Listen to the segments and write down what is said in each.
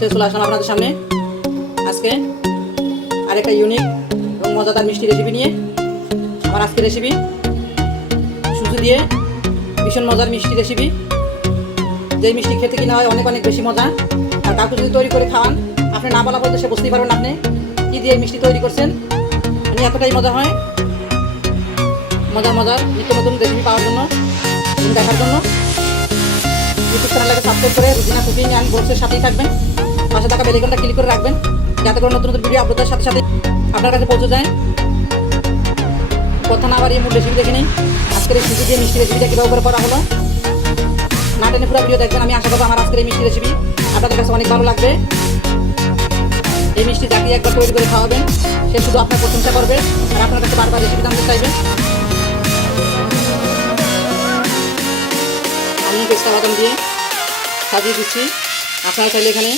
থেকে চলে আসলাম আপনাদের সামনে। আজকে আরেকটা ইউনিক এবং মজাদার মিষ্টি রেসিপি নিয়ে আমার আজকে রেসিপি সুজি দিয়ে ভীষণ মজার মিষ্টি রেসিপি যেই মিষ্টি খেতে কিনা হয় অনেক অনেক বেশি মজা। আর কাউকে যদি তৈরি করে খাওয়ান, আপনি না বলা বলতে সে বুঝতেই পারবেন আপনি কী দিয়ে মিষ্টি তৈরি করছেন। মানে এতটাই মজা হয়। মজার মজার নিত্য নতুন রেসিপি পাওয়ার জন্য, দেখার জন্য। ইউটিউব চ্যানেলটাকে সাবস্ক্রাইব করে রুজিনা কুকিং অ্যান্ড বোর্ডসের সাথেই থাকবেন। পাশে থাকা বেলিকনটা ক্লিক করে রাখবেন, যাতে করে নতুন নতুন ভিডিও আপলোডের সাথে সাথে আপনার কাছে পৌঁছে যায়। কথা না বাড়িয়ে মূল রেসিপি দেখে নিই আজকের এই সুজি দিয়ে মিষ্টি রেসিপিটা কীভাবে করে করা হলো? না টেনে পুরো ভিডিও দেখবেন, আমি আশা করব আমার আজকের এই মিষ্টি রেসিপি আপনাদের কাছে অনেক ভালো লাগবে। এই মিষ্টি যাকে একবার তৈরি করে খাওয়াবেন, সে শুধু আপনার প্রশংসা করবে আর আপনার কাছে বারবার রেসিপি জানতে চাইবে। আমি পেস্তা বাদাম দিয়ে সাজিয়ে দিচ্ছি। আপনারা চাইলে এখানে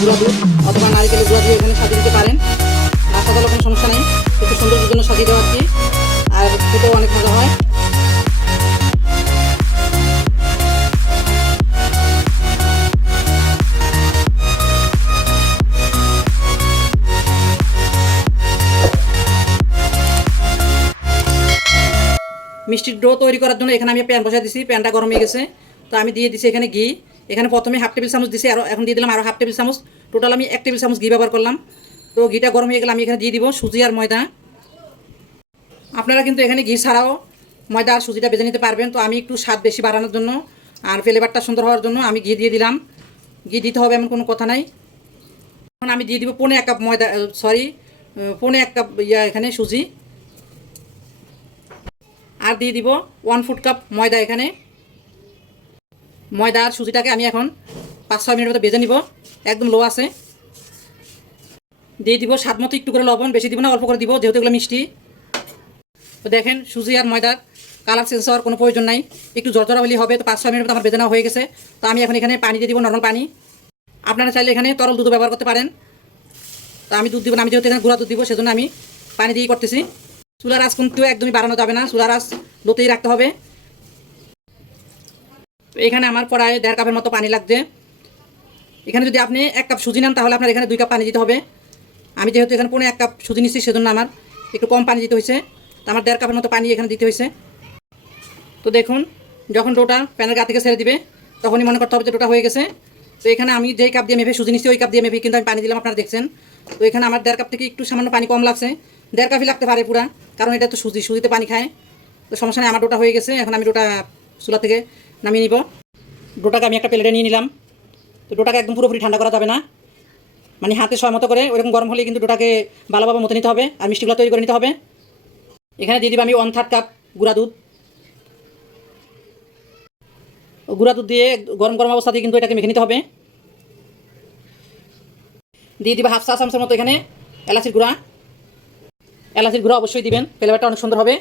গুঁড়া দুধ অথবা নারিকেলের গুঁড়া দিয়ে এখানে সাজিয়ে দিতে পারেন। না সাজালে কোনো সমস্যা নেই। একটু সৌন্দর্যের জন্য সাজিয়ে দেওয়া কি আর খেতেও অনেক মজা হয়। মিষ্টির ডো তৈরি করার জন্য এখানে আমি প্যান বসাই দিছি প্যানটা গরম হয়ে গেছে। তো আমি দিয়ে দিছি এখানে ঘি। এখানে প্রথমে হাফ টেবিল চামচ দিছি, আর এখন দিয়ে দিলাম আরও হাফ টেবিল চামচ। টোটাল আমি এক টেবিল চামচ ঘি ব্যবহার করলাম। তো ঘিটা গরম হয়ে গেলে আমি এখানে দিয়ে দিব সুজি আর ময়দা। আপনারা কিন্তু এখানে ঘি ছাড়াও ময়দা আর সুজিটা বেজে নিতে পারবেন। তো আমি একটু স্বাদ বেশি বাড়ানোর জন্য আর ফ্লেভারটা সুন্দর হওয়ার জন্য আমি ঘি দিয়ে দিলাম। ঘি দিতে হবে এমন কোনো কথা নাই। এখন আমি দিয়ে দিব পনে এক কাপ ময়দা সরি পনে এক কাপ ইয়া এখানে সুজি। আর দিয়ে দিব ওয়ান ফুট কাপ ময়দা এখানে। ময়দা সুজিটাকে আমি এখন পাঁচ ছয় মিনিট মতো বেজে নিব। একদম লো আছে। দিয়ে দিব স্বাদ মতো একটু করে লবণ, বেশি দিব না, অল্প করে দিব, যেহেতু এগুলো মিষ্টি। তো দেখেন, সুজি আর ময়দার কালার চেঞ্জ হওয়ার কোনো প্রয়োজন নাই। একটু জর্জরা হলেই হবে, তো পাঁচ ছয় মিনিট আমার নেওয়া হয়ে গেছে। তো আমি এখন এখানে পানি দিয়ে দিব নর্মাল পানি। আপনারা চাইলে এখানে তরল দুধ ব্যবহার করতে পারেন। তো আমি দুধ দিব না, আমি যেহেতু এখানে গুঁড়া দুধ দিব, সেজন্য আমি পানি দিয়েই করতেছি। চুলার আঁচ কিন্তু একদমই বাড়ানো যাবে না। চুলার আঁচ লোতেই রাখতে হবে। এখানে আমার প্রায় দেড় কাপের মতো পানি লাগছে এখানে যদি আপনি এক কাপ সুজি নেন, তাহলে আপনার এখানে দুই কাপ পানি দিতে হবে। আমি যেহেতু এখানে পনেরো এক কাপ সুজি নিচ্ছি সেজন্য আমার একটু কম পানি দিতে হয়েছে। তো আমার দেড় কাপের মতো পানি এখানে দিতে হয়েছে। তো দেখুন, যখন ডোটা প্যানের গা থেকে ছেড়ে দিবে, তখনই মনে করতে হবে যে ডোটা হয়ে গেছে। তো এখানে আমি যেই কাপ দিয়ে মেপে সুজি নিচ্ছি ওই কাপ দিয়ে মেপে কিন্তু আমি পানি দিলাম, আপনারা দেখছেন। তো এখানে আমার দেড় কাপ থেকে একটু সামান্য পানি কম লাগছে। দেড় কাপই লাগতে পারে পুরা, কারণ এটা তো সুজি, সুজিতে পানি খায়। তো সমস্যা নেই, আমার ডোটা হয়ে গেছে, এখন আমি ডোটা চুলা থেকে নামিয়ে নিব। ডোটাকে আমি একটা প্লেটে নিয়ে নিলাম। তো ডোটাকে একদম পুরোপুরি ঠান্ডা করা যাবে না। মানে হাতে সময় মতো করে ওরকম গরম হলে কিন্তু ডোটাকে ভালোভাবে মতো নিতে হবে আর মিষ্টিগুলো তৈরি করে নিতে হবে। এখানে দিয়ে দিব আমি ওয়ান থার্ড কাপ গুঁড়া দুধ। গুঁড়া দুধ দিয়ে গরম গরম অবস্থাতেই কিন্তু এটাকে মেখে নিতে হবে। দিয়ে দিবে হাফ চা চামচের মতো এখানে এলাচির গুঁড়া। এলাচির গুঁড়া অবশ্যই দিবেন ফ্লেভারটা অনেক সুন্দর হবে।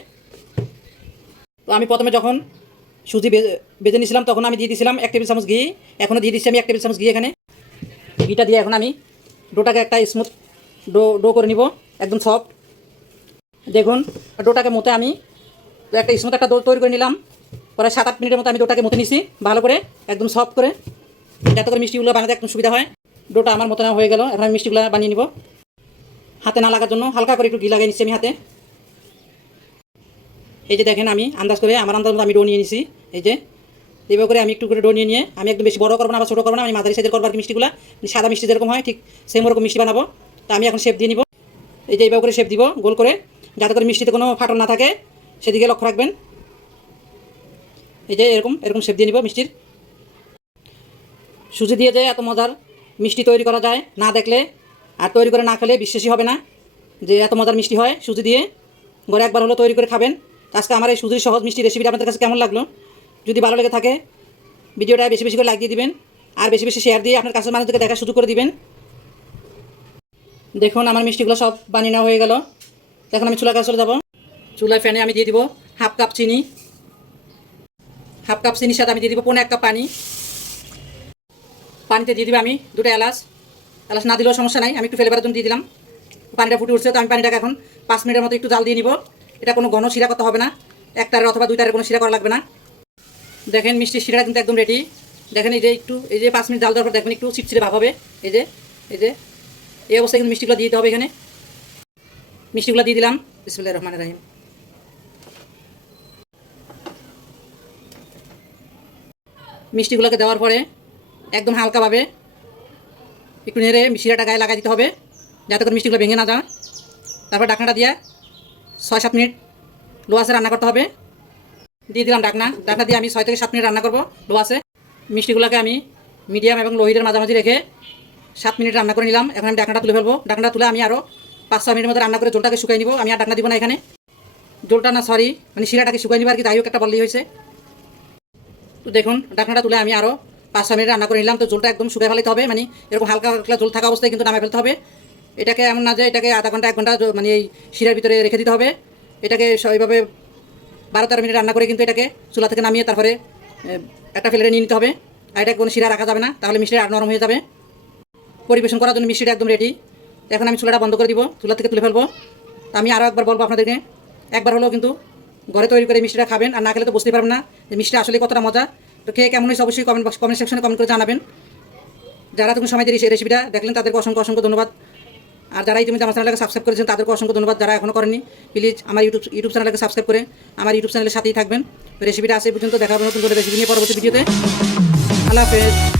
তো আমি প্রথমে যখন সুজি বেজে নিয়েছিলাম, তখন আমি দিয়ে দিয়েছিলাম এক টেবিল চামচ ঘি। এখনও দিয়ে দিচ্ছি আমি এক টেবিল চামচ ঘি এখানে। ঘিটা দিয়ে এখন আমি ডোটাকে একটা স্মুথ ডো ডো করে নিব, একদম সফট দেখুন, ডোটাকে মতে আমি একটা স্মুথ একটা ডো তৈরি করে নিলাম। পরে সাত আট মিনিটের মতো আমি ডোটাকে মতে নিছি, ভালো করে, একদম সফট করে। যাতে করে মিষ্টিগুলো বানাতে একদম সুবিধা হয়। ডোটা আমার মতো হয়ে গেল, এখন আমি মিষ্টিগুলো বানিয়ে নিব। হাতে না লাগার জন্য হালকা করে একটু ঘি লাগিয়ে নিচ্ছি আমি হাতে। এই যে দেখেন আমি, আন্দাজ করে, আমার আন্দাজ মতো আমি ডো নিয়ে নিছি। এই যে, এইভাবে করে আমি একটু করে ডো নিয়ে নিয়ে, আমি একদম বেশি বড় করব না বা ছোটো করব না, আমি মাঝারি সাইজের করব আর মিষ্টিগুলো। মানে সাদা মিষ্টি যেরকম হয়, ঠিক সেম ওরকম মিষ্টি বানাবো। তো আমি এখন শেপ দিয়ে নিব। এই যে এইভাবে করে শেপ দিব, গোল করে, যাতে করে মিষ্টিতে কোনো ফাটল না থাকে। সেদিকে লক্ষ্য রাখবেন। এই যে এরকম এরকম শেপ দিয়ে নিব মিষ্টির। সুজি দিয়ে যে এত মজার মিষ্টি তৈরি করা যায়, না দেখলে আর তৈরি করে না খেলে বিশ্বাসই হবে না যে এত মজার মিষ্টি হয় সুজি দিয়ে। ঘরে একবার হলো তৈরি করে খাবেন। আজকে আমার এই সুজির সহজ মিষ্টি রেসিপিটা আপনাদের কাছে কেমন লাগল? যদি ভালো লেগে থাকে, ভিডিওটা বেশি বেশি করে দিয়ে দিবেন। আর বেশি বেশি শেয়ার দিয়ে আপনার কাছের মানুষদেরকে দেখা সুযোগ করে দিবেন। দেখুন, আমার মিষ্টিগুলো সব বানিয়ে নেওয়া হয়ে গেল। এখন আমি চুলার কাছে চলে যাব। চুলায় ফ্যানে আমি দিয়ে দিব হাফ কাপ চিনি। হাফ কাপ চিনির সাথে আমি দিয়ে দিব পনেরো এক কাপ পানি। পানিতে দিয়ে দিবে আমি দুটো এলাচ। এলাচ না দিলেও সমস্যা নাই, আমি একটু ফেলে বেড়ার জন্য দিয়ে দিলাম। পানিটা ফুটে উঠছে তো আমি পানিটাকে এখন পাঁচ মিনিটের মতো একটু জাল দিয়ে নিব। এটা কোনো ঘন শিরা করতে হবে না। এক একটারের অথবা দুই দুইটারের কোনো শিরা করা লাগবে না। দেখেন মিষ্টির শিরাটা কিন্তু একদম রেডি দেখেন এই যে একটু, এই যে পাঁচ মিনিট জাল দেওয়ার পর দেখবেন একটু চিটচিটে ভাব হবে। এই যে এই যে, এই অবস্থায় কিন্তু মিষ্টিগুলো দিয়ে দিতে হবে এখানে। মিষ্টিগুলো দিয়ে দিলাম। বিসমুল্লাহ রহমান রাহিম। মিষ্টিগুলোকে দেওয়ার পরে একদম হালকাভাবে একটু নেড়ে শিরাটা গায়ে লাগাই দিতে হবে। যাতে করে মিষ্টিগুলো ভেঙে না যায়। তারপর ডাকনাটা দিয়ে ছয় সাত মিনিট। লো রান্না করতে হবে। দিয়ে দিলাম ডাকনা। ডাকনা দিয়ে আমি ছয় থেকে সাত মিনিট রান্না করব লো মিষ্টিগুলোকে আমি মিডিয়াম এবং লো হিটের মাঝামাঝি রেখে সাত মিনিট রান্না করে নিলাম। এখন আমি ডাকনাটা তুলে ফেলব। ডাকনাটা তুলে আমি আরও পাঁচ ছয় মিনিটের মধ্যে রান্না করে জলটাকে শুকাই নিব। আমি আর ডাকনা দিব না এখানে। জলটা না সরি মানে শিরাটাকে শুকাই নিব আর কি। যাই হোক, একটা বললেই হয়েছে। তো দেখুন, ডাকনাটা তুলে আমি আরও পাঁচ ছয় মিনিট রান্না করে নিলাম। তো জলটা একদম শুকিয়ে ফেলাতে হবে। মানে এরকম হালকা হালকা জল থাকা অবস্থায় কিন্তু নামে ফেলতে হবে। এটাকে এমন না যে এটাকে আধা ঘণ্টা, এক ঘণ্টা মানে এই শিরার ভিতরে রেখে দিতে হবে। এটাকে এইভাবে বারো তেরো মিনিট রান্না করে কিন্তু এটাকে চুলা থেকে নামিয়ে তারপরে একটা ফেলে নিয়ে নিতে হবে। আর এটাকে কোনো শিরা রাখা যাবে না, তাহলে মিষ্টিটা আর নরম হয়ে যাবে। পরিবেশন করার জন্য মিষ্টিটা একদম রেডি এখন আমি চুলাটা বন্ধ করে দিব, চুলা থেকে তুলে ফেলব। তো আমি আরও একবার বলব আপনাদেরকে, একবার হলেও কিন্তু ঘরে তৈরি করে মিষ্টিটা খাবেন, আর না খেলে তো বুঝতে পারবেন না যে মিষ্টি আসলে কতটা মজা। তো খেয়ে কেমন হয়েছে অবশ্যই কমেন্ট বক্স কমেন্ট সেকশনে কমেন্ট করে জানাবেন। যারা তুমি সময় রেসিপিটা দেখলেন, তাদেরকে অসংখ্য অসংখ্য ধন্যবাদ। আর যারা ইতিমধ্যে আমার চ্যানেলটাকে সাবস্ক্রাইব করেছেন তাদেরকে অসংখ্য ধন্যবাদ। যারা এখনও করেনি প্লিজ আমার ইউটিউব ইউটিউব চ্যানেলকে সাবস্ক্রাইব করে আমার ইউটিউব চ্যানেলের সাথেই থাকবেন। রেসিপিটা আসে পর্যন্ত, দেখা হবে নতুন করে রেসিপি নিয়ে পরবর্তী ভিডিওতে আল্লাহ হাফেজ।